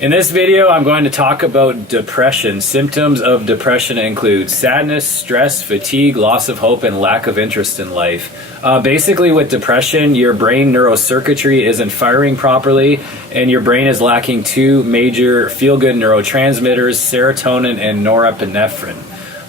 In this video, I'm going to talk about depression. Symptoms of depression include sadness, stress, fatigue, loss of hope, and lack of interest in life. Basically, with depression, your brain neurocircuitry isn't firing properly, and your brain is lacking two major feel-good neurotransmitters, serotonin and norepinephrine.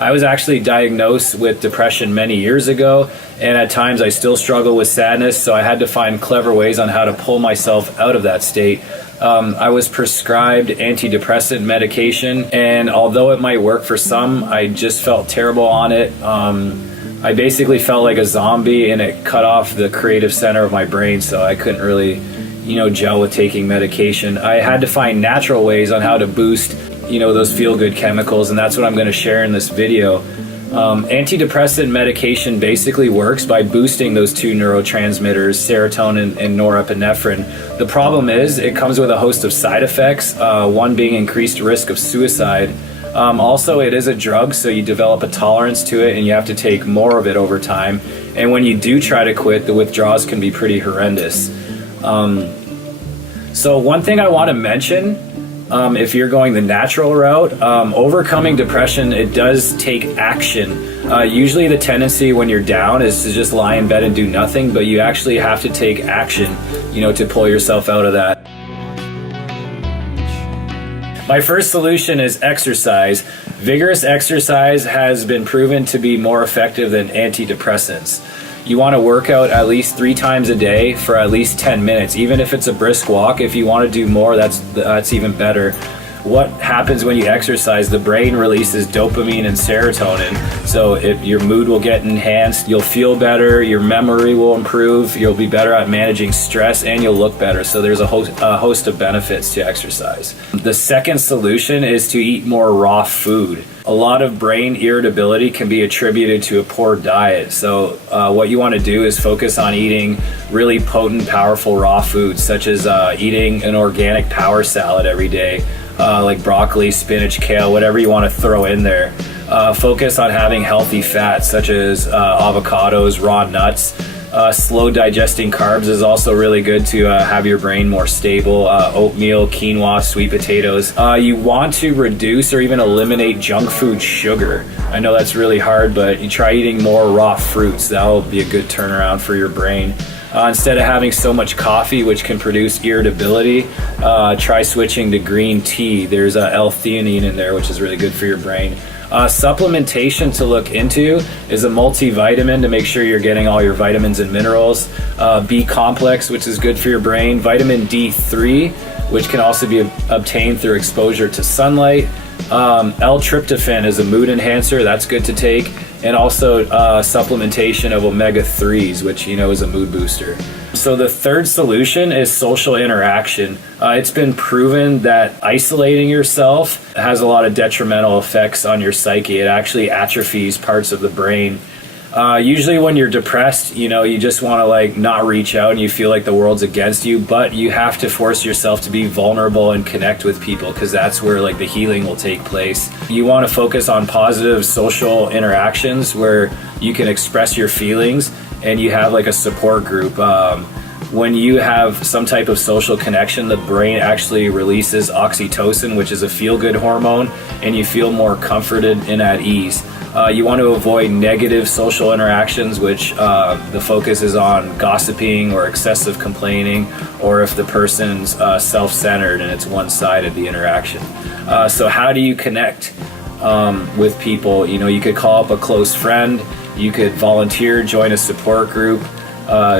I was actually diagnosed with depression many years ago, and at times I still struggle with sadness, so I had to find clever ways on how to pull myself out of that state. I was prescribed antidepressant medication, and although it might work for some, I just felt terrible on it. I basically felt like a zombie, and it cut off the creative center of my brain, so I couldn't really, gel with taking medication. I had to find natural ways on how to boost, those feel-good chemicals, and that's what I'm going to share in this video. Antidepressant medication basically works by boosting those two neurotransmitters, serotonin and norepinephrine. The problem is it comes with a host of side effects, one being increased risk of suicide. Also, it is a drug, so you develop a tolerance to it and you have to take more of it over time. And when you do try to quit, the withdrawals can be pretty horrendous. So one thing I want to mention, if you're going the natural route, overcoming depression, it does take action. Usually the tendency when you're down is to just lie in bed and do nothing, but you actually have to take action, to pull yourself out of that. My first solution is exercise. Vigorous exercise has been proven to be more effective than antidepressants. You want to work out at least 3 times a day for at least 10 minutes. Even if it's a brisk walk, if you want to do more, that's even better. What happens when you exercise? The brain releases dopamine and serotonin, so your mood will get enhanced, you'll feel better, your memory will improve, you'll be better at managing stress, and you'll look better. So there's a host of benefits to exercise. The second solution is to eat more raw food. A lot of brain irritability can be attributed to a poor diet. So what you want to do is focus on eating really potent, powerful raw foods, such as eating an organic power salad every day, like broccoli, spinach, kale, whatever you want to throw in there. Focus on having healthy fats, such as avocados, raw nuts. Slow digesting carbs is also really good to have your brain more stable. Oatmeal, quinoa, sweet potatoes. You want to reduce or even eliminate junk food sugar. I know that's really hard, but you try eating more raw fruits. That'll be a good turnaround for your brain. Instead of having so much coffee, which can produce irritability, try switching to green tea. There's L-theanine in there, which is really good for your brain. Supplementation to look into is a multivitamin to make sure you're getting all your vitamins and minerals. B complex, which is good for your brain. Vitamin D3, which can also be obtained through exposure to sunlight. L-tryptophan is a mood enhancer. That's good to take. And also supplementation of omega-3s, which is a mood booster. So the third solution is social interaction. It's been proven that isolating yourself has a lot of detrimental effects on your psyche. It actually atrophies parts of the brain. Usually when you're depressed, you just want to not reach out and you feel like the world's against you, but you have to force yourself to be vulnerable and connect with people, because that's where the healing will take place. You want to focus on positive social interactions where you can express your feelings and you have a support group. When you have some type of social connection, the brain actually releases oxytocin, which is a feel-good hormone, and you feel more comforted and at ease. You want to avoid negative social interactions, which the focus is on gossiping or excessive complaining, or if the person's self-centered and it's one-sided, the interaction. So how do you connect with people? You could call up a close friend, you could volunteer, join a support group,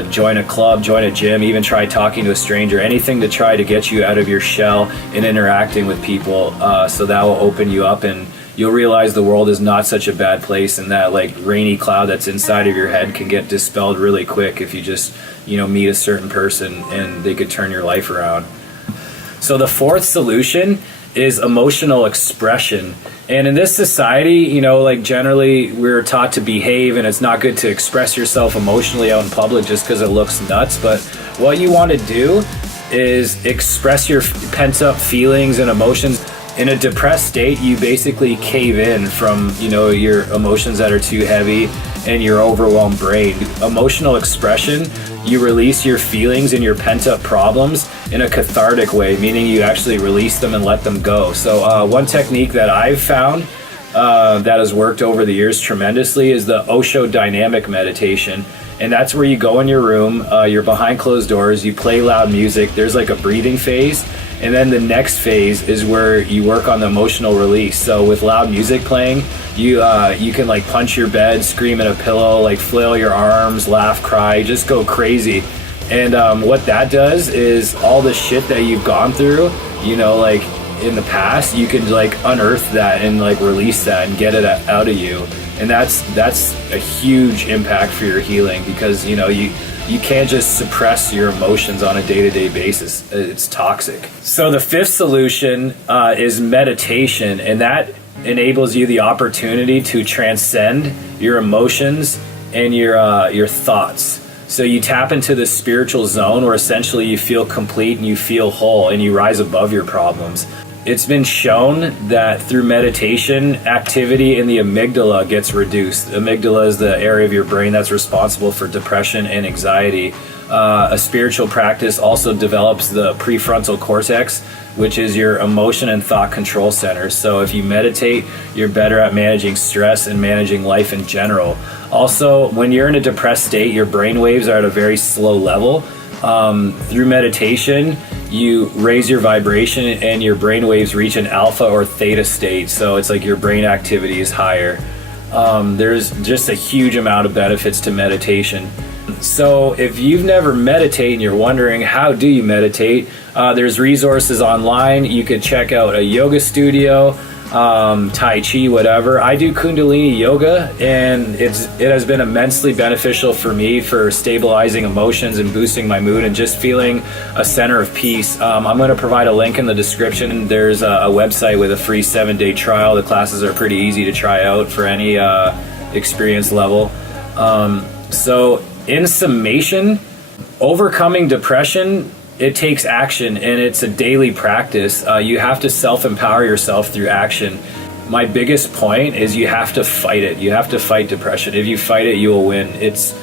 join a club, join a gym, even try talking to a stranger, anything to try to get you out of your shell and interacting with people. So that will open you up, and you'll realize the world is not such a bad place, and that rainy cloud that's inside of your head can get dispelled really quick if you just meet a certain person and they could turn your life around. So the fourth solution is emotional expression. And in this society, generally we're taught to behave, and it's not good to express yourself emotionally out in public just because it looks nuts. But what you want to do is express your pent up feelings and emotions. In a depressed state, you basically cave in from, your emotions that are too heavy and your overwhelmed brain. Emotional expression, you release your feelings and your pent up problems, in a cathartic way, meaning you actually release them and let them go. So one technique that I've found that has worked over the years tremendously is the Osho dynamic meditation. And that's where you go in your room, you're behind closed doors, you play loud music, there's like a breathing phase, and then the next phase is where you work on the emotional release. So with loud music playing, you can like punch your bed, scream at a pillow, like flail your arms, laugh, cry, just go crazy. And what that does is all the shit that you've gone through, you know, like in the past, you can like unearth that and like release that and get it out of you. And that's a huge impact for your healing, because you know you can't just suppress your emotions on a day-to-day basis. It's toxic. So the fifth solution is meditation, and that enables you the opportunity to transcend your emotions and your thoughts. So you tap into the spiritual zone where essentially you feel complete and you feel whole and you rise above your problems. It's been shown that through meditation, activity in the amygdala gets reduced. The amygdala is the area of your brain that's responsible for depression and anxiety. A spiritual practice also develops the prefrontal cortex, which is your emotion and thought control center. So if you meditate, you're better at managing stress and managing life in general. Also, when you're in a depressed state, your brain waves are at a very slow level. Through meditation, you raise your vibration and your brain waves reach an alpha or theta state. So it's like your brain activity is higher. There's just a huge amount of benefits to meditation. So if you've never meditated and you're wondering how do you meditate, there's resources online. You could check out a yoga studio, Tai Chi, whatever. I do Kundalini yoga, and it has been immensely beneficial for me for stabilizing emotions and boosting my mood and just feeling a center of peace. I'm going to provide a link in the description. There's a website with a free 7-day trial. The classes are pretty easy to try out for any experience level. So in summation, overcoming depression, it takes action, and it's a daily practice. You have to self-empower yourself through action. My biggest point is you have to fight it. You have to fight depression. If you fight it, you will win. It's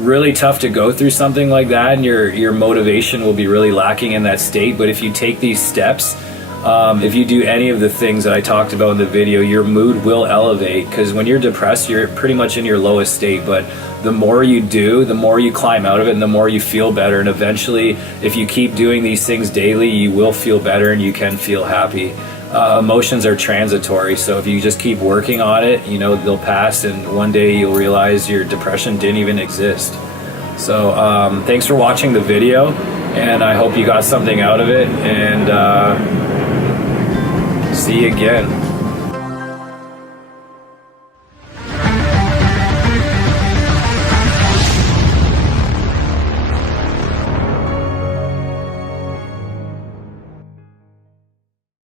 really tough to go through something like that, and your motivation will be really lacking in that state. But if you take these steps, if you do any of the things that I talked about in the video, your mood will elevate, because when you're depressed, you're pretty much in your lowest state. But the more you do, the more you climb out of it and the more you feel better. And eventually, if you keep doing these things daily, you will feel better and you can feel happy. Emotions are transitory, so if you just keep working on it, you know, they'll pass, and one day you'll realize your depression didn't even exist. So thanks for watching the video, and I hope you got something out of it, and see you again.